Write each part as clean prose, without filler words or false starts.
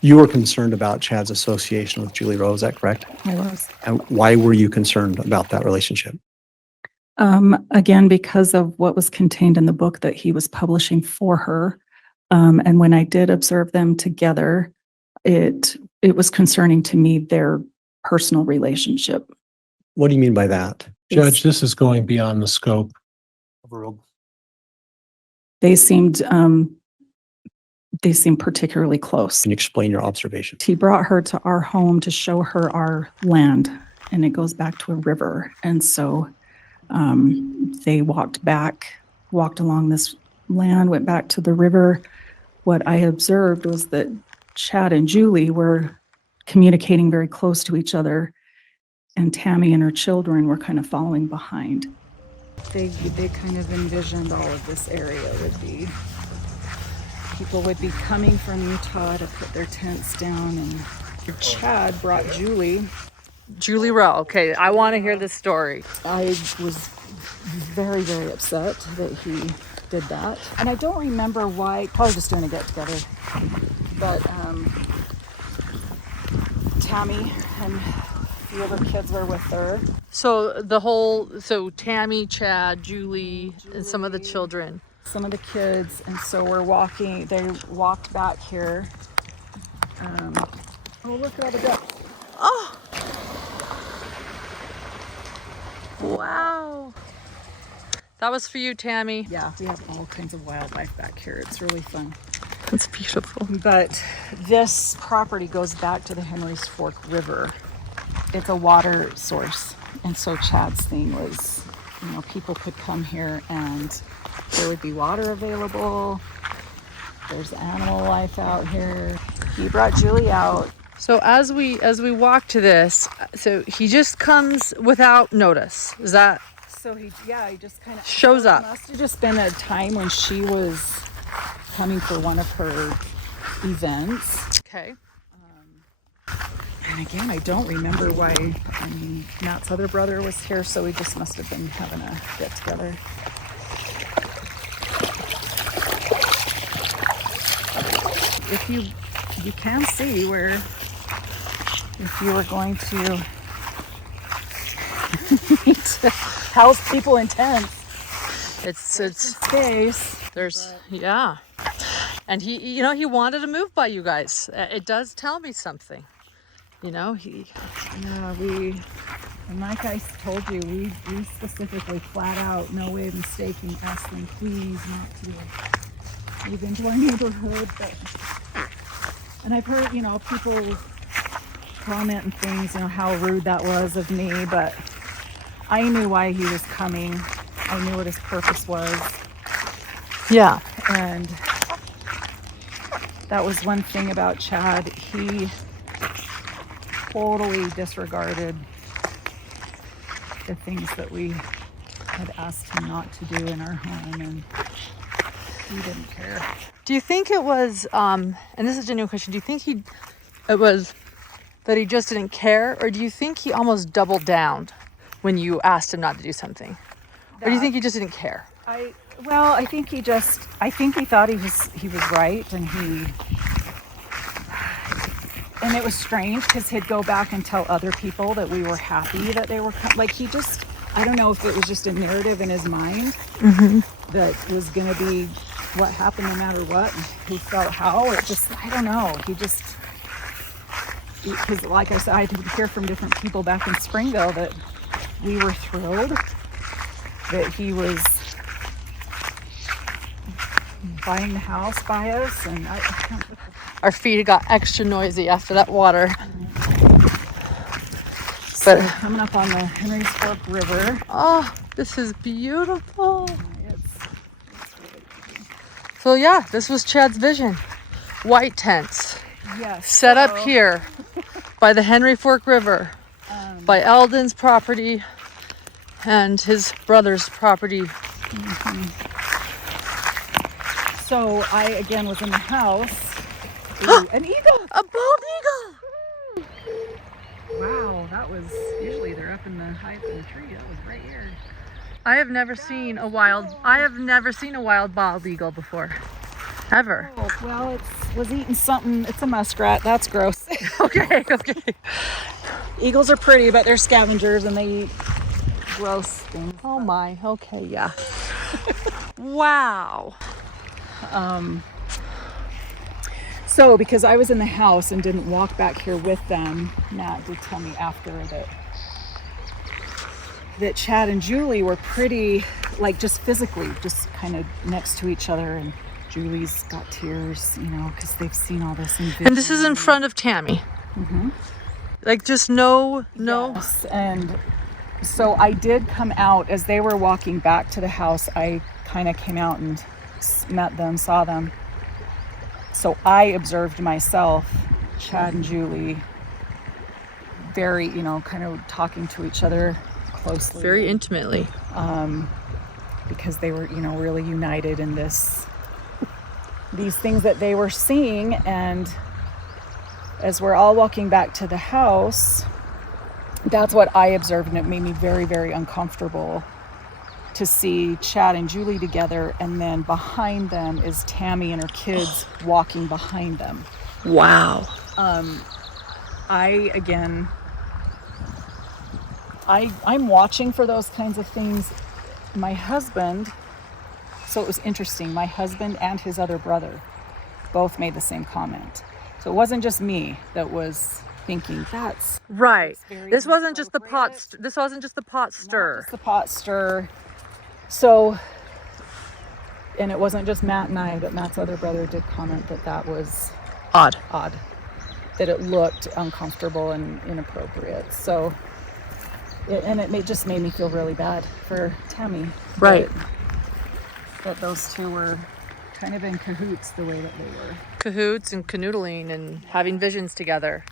You were concerned about Chad's association with Julie Rowe, is that correct? I was. And why were you concerned about that relationship? Again, because of what was contained in the book that he was publishing for her. And when I did observe them together, it was concerning to me, their personal relationship. What do you mean by that? Judge, this is going beyond the scope of a real. They seemed particularly close. Can you explain your observation? He brought her to our home to show her our land, and it goes back to a river. And so they walked along this land, went back to the river. What I observed was that Chad and Julie were communicating very close to each other, and Tammy and her children were kind of following behind. They kind of envisioned all of this area would be, people would be coming from Utah to put their tents down, and Chad brought Julie Rowe. Okay, I want to hear this story. I was very, very upset that he did that. And I don't remember why, probably just doing a get together. But Tammy and the other kids were with her. So Tammy, Chad, Julie, and some of the children. Some of the kids, and so we're walking, they walked back here. Oh, look at all the ducks. Oh! Wow. That was for you, Tammy. Yeah, we have all kinds of wildlife back here. It's really fun. That's beautiful. But this property goes back to the Henry's Fork River. It's a water source. And so Chad's thing was, people could come here and there would be water available. There's animal life out here. He brought Julie out. So as we walk to this, so he just comes without notice. Is that? So he just kind of shows up. It must have just been a time when she was coming for one of her events. Okay. And again, I don't remember why. Matt's other brother was here, so we just must have been having a get together. If you can see where, if you were going to house people in tents, It's space. Yeah. And he wanted to move by you guys. It does tell me something. Yeah, and like I told you, we specifically flat out, no way of mistaking, asked them please not to move into our neighborhood. And I've heard, people comment and things, how rude that was of me, but I knew why he was coming. I knew what his purpose was. Yeah. And that was one thing about Chad. He totally disregarded the things that we had asked him not to do in our home, and he didn't care. Do you think it was, and this is a genuine question, do you think it was that he just didn't care, or do you think he almost doubled down when you asked him not to do something? Or do you think he just didn't care? I think he thought he was right, and it was strange because he'd go back and tell other people that we were happy that they were I don't know if it was just a narrative in his mind that was going to be what happened no matter what, and who felt how, or I don't know. Because like I said, I did hear from different people back in Springville that we were thrilled that he was buying the house by us, and Our feet got extra noisy after that water. So coming up on the Henry's Fork River. Oh, this is beautiful. It's really pretty. So yeah, this was Chad's vision. White tents. Yes. Set up here by the Henry Fork River, by Eldon's property and his brother's property. So I again was in the house. Ooh, an eagle! A bald eagle! Wow, that was, usually they're up in the high up in the tree. That was right here. I have never seen a wild bald eagle before. Ever. Oh, well, it was eating something. It's a muskrat. That's gross. Okay. Eagles are pretty, but they're scavengers and they eat gross things. Oh my. Okay. Yeah. Wow. So, because I was in the house and didn't walk back here with them, Matt did tell me after that Chad and Julie were pretty, like, just physically, just kind of next to each other, and Julie's got tears, you know, because they've seen all this. And this is in front of Tammy. Like just no. Yes, and so I did come out as they were walking back to the house. I kind of came out and met them, saw them. So I observed myself, Chad and Julie, very, you know, kind of talking to each other closely. Very intimately. Because they were, you know, really united in these things that they were seeing. And as we're all walking back to the house, that's what I observed, and it made me very, very uncomfortable to see Chad and Julie together, and then behind them is Tammy and her kids walking behind them. Wow. I'm watching for those kinds of things. My husband, so it was interesting, my husband and his other brother both made the same comment. So it wasn't just me that was thinking that's Right. very This wasn't just the pot. inappropriate. This wasn't just the pot stir. Not just the pot stir. So, and it wasn't just Matt and I, but Matt's other brother did comment that was Odd. that it looked uncomfortable and inappropriate. So, it just made me feel really bad for Tammy. Right. That those two were kind of in cahoots the way that they were. Cahoots and canoodling and having visions together.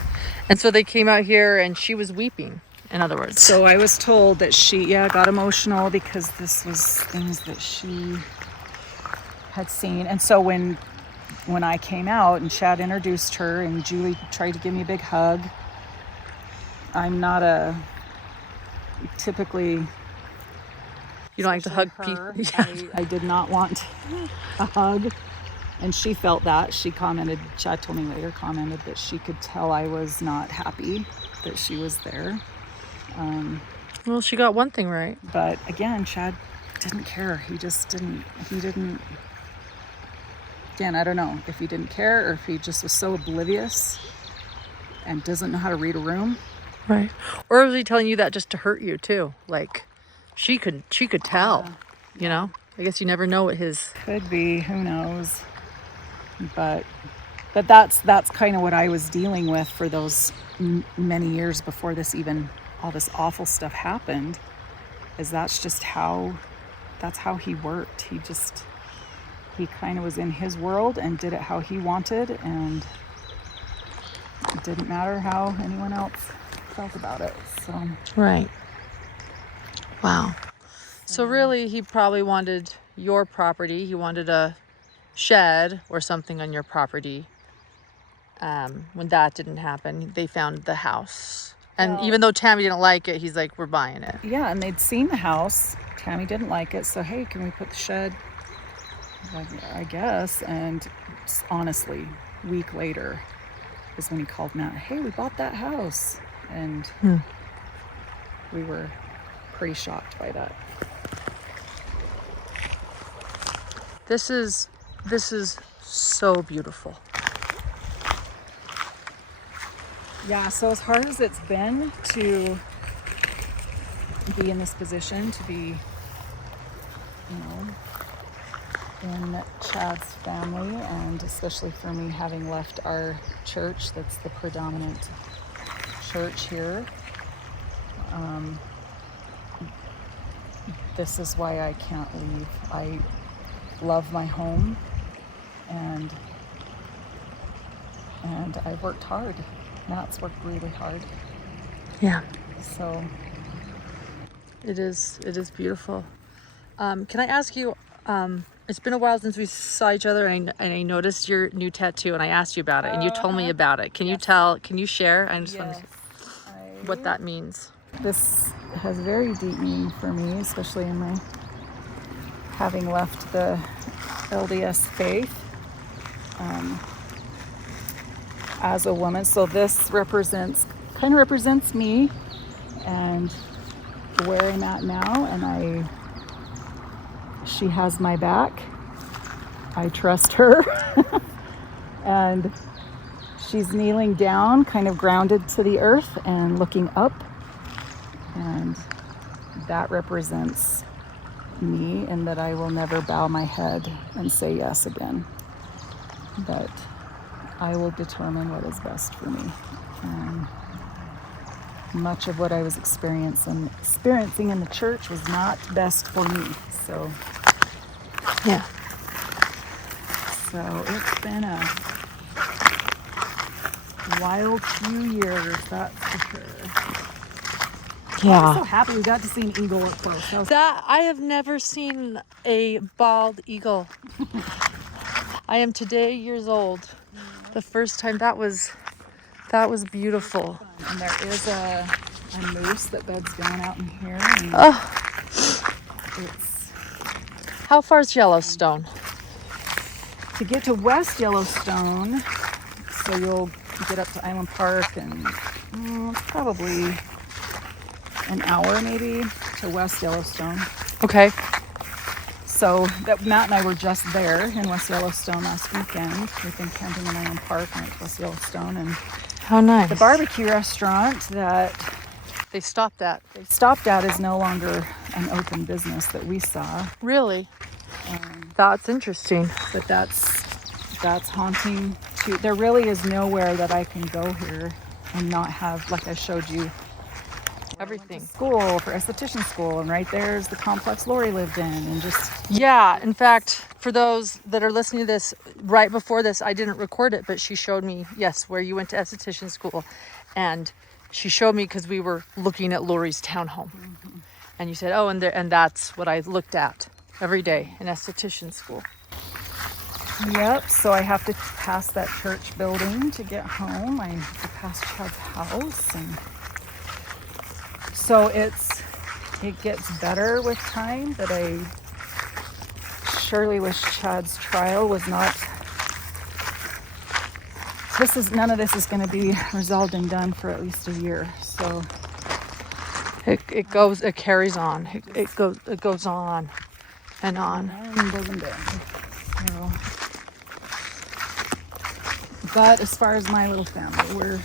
And so they came out here and she was weeping, in other words. So I was told that she, got emotional because this was things that she had seen. And so when I came out and Chad introduced her and Julie tried to give me a big hug, I'm not typically... You don't like to hug her. people. Yeah. I did not want a hug. And she felt that. She commented, Chad told me later, commented that she could tell I was not happy that she was there. Well, she got one thing right. But again, Chad didn't care. He didn't, again, I don't know if he didn't care or if he just was so oblivious and doesn't know how to read a room. Right. Or was he telling you that just to hurt you too? Like she could tell, you know? I guess you never know what his... Could be, who knows. But that's kind of what I was dealing with for those many years before all this awful stuff happened, is that's how he worked. He kind of was in his world and did it how he wanted, and it didn't matter how anyone else felt about it. So Right. Wow. So really he probably wanted your property. He wanted a shed or something on your property. When that didn't happen, they found the house. And even though Tammy didn't like it, he's like, we're buying it. yeah, and they'd seen the house. Tammy didn't like it, so hey, can we put the shed? Like, I guess. And honestly, a week later is when he called Matt. Hey, we bought that house, and we were pretty shocked by that. This is so beautiful. Yeah, so as hard as it's been to be in this position, to be, in Chad's family, and especially for me having left our church, that's the predominant church here, this is why I can't leave. I love my home, and I've worked hard. Matt's worked really hard. Yeah. So It is beautiful. Can I ask you, it's been a while since we saw each other, and I noticed your new tattoo, and I asked you about it, and you told me about it. Can you share? I just want to see what that means. This has very deep meaning for me, especially in my having left the LDS faith. as a woman. So this kind of represents me and where I'm at now, and she has my back. I trust her. And she's kneeling down, kind of grounded to the earth and looking up. And that represents me, and that I will never bow my head and say yes again. That I will determine what is best for me. And much of what I was experiencing in the church was not best for me. So Yeah. it's been a wild few years, that's for sure. I'm so happy we got to see an eagle up close. That I have never seen a bald eagle. I am today years old. The first time that was beautiful. And there is a moose that beds down out in here. And it's How far is Yellowstone? to get to West Yellowstone. So you'll get up to Island Park, and it's probably an hour maybe to West Yellowstone. Okay. So that Matt and I were just there in West Yellowstone last weekend. We've been camping in Island Park and went to West Yellowstone, and How nice. the barbecue restaurant that They stopped at. they stopped at is no longer an open business that we saw. Really? That's interesting. But that's haunting too. There really is nowhere that I can go here and not have, like I showed you, Everything. school for esthetician school, and right there's the complex Lori lived in, and just Yeah, in fact, for those that are listening to this, right before this, I didn't record it, but she showed me, yes, where you went to esthetician school. And she showed me because we were looking at Lori's townhome. Mm-hmm. And you said, oh, and that's what I looked at every day in esthetician school. Yep, so I have to pass that church building to get home. I have to pass Chad's house, and so it gets better with time, but I surely wish Chad's trial was not. None of this is going to be resolved and done for at least a year. So It carries on. It goes on and on. and doesn't end. So, but as far as my little family, we're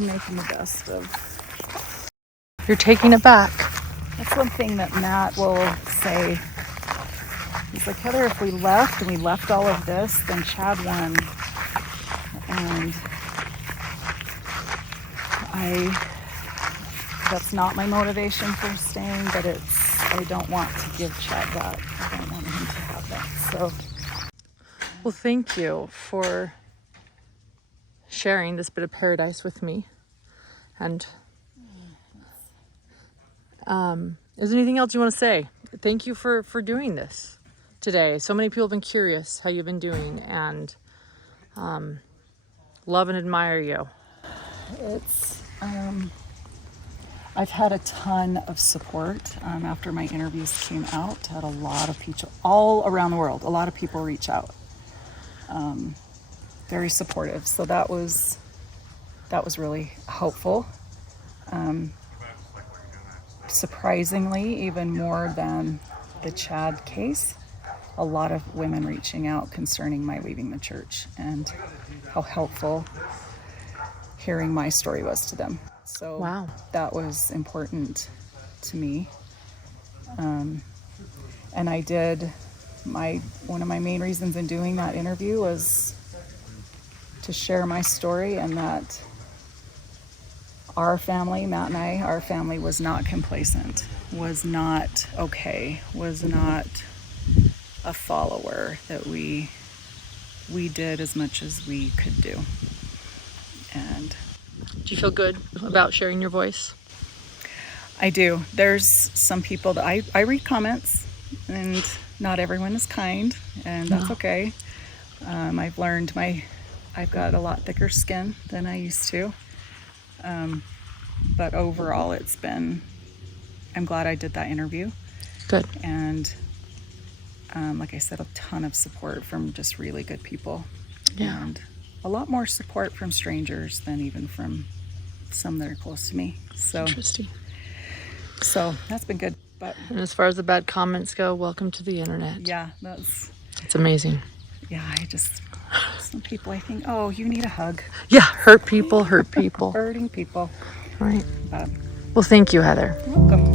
making the best of. You're taking it back. That's one thing that Matt will say. He's like, Heather, if we left and we left all of this, then Chad won. And that's not my motivation for staying, but I don't want to give Chad that. I don't want him to have that. So, Well, thank you for sharing this bit of paradise with me. And is there anything else you want to say? Thank you for doing this today. So many people have been curious how you've been doing, and love and admire you. it's I've had a ton of support after my interviews came out. Had a lot of people all around the world. A lot of people reach out. Very supportive. So that was really helpful. Surprisingly, even more than the Chad case, a lot of women reaching out concerning my leaving the church, and how helpful hearing my story was to them. So Wow. that was important to me. And I did one of my main reasons in doing that interview was to share my story, and that our family, Matt and I, our family was not complacent, was not okay, was not a follower, that we did as much as we could do. And Do you feel good about sharing your voice? I do. There's some people that I read comments, and not everyone is kind, and that's okay. I've learned I've got a lot thicker skin than I used to. But overall, I'm glad I did that interview. Good. And Like I said, a ton of support from just really good people. Yeah. And a lot more support from strangers than even from some that are close to me. So Interesting. that's been good. But And as far as the bad comments go, welcome to the internet. yeah, that's, It's amazing. yeah, some people I think, oh, you need a hug. Yeah, hurt people, hurt people. Hurting people. Right. But Well, thank you, Heather. welcome.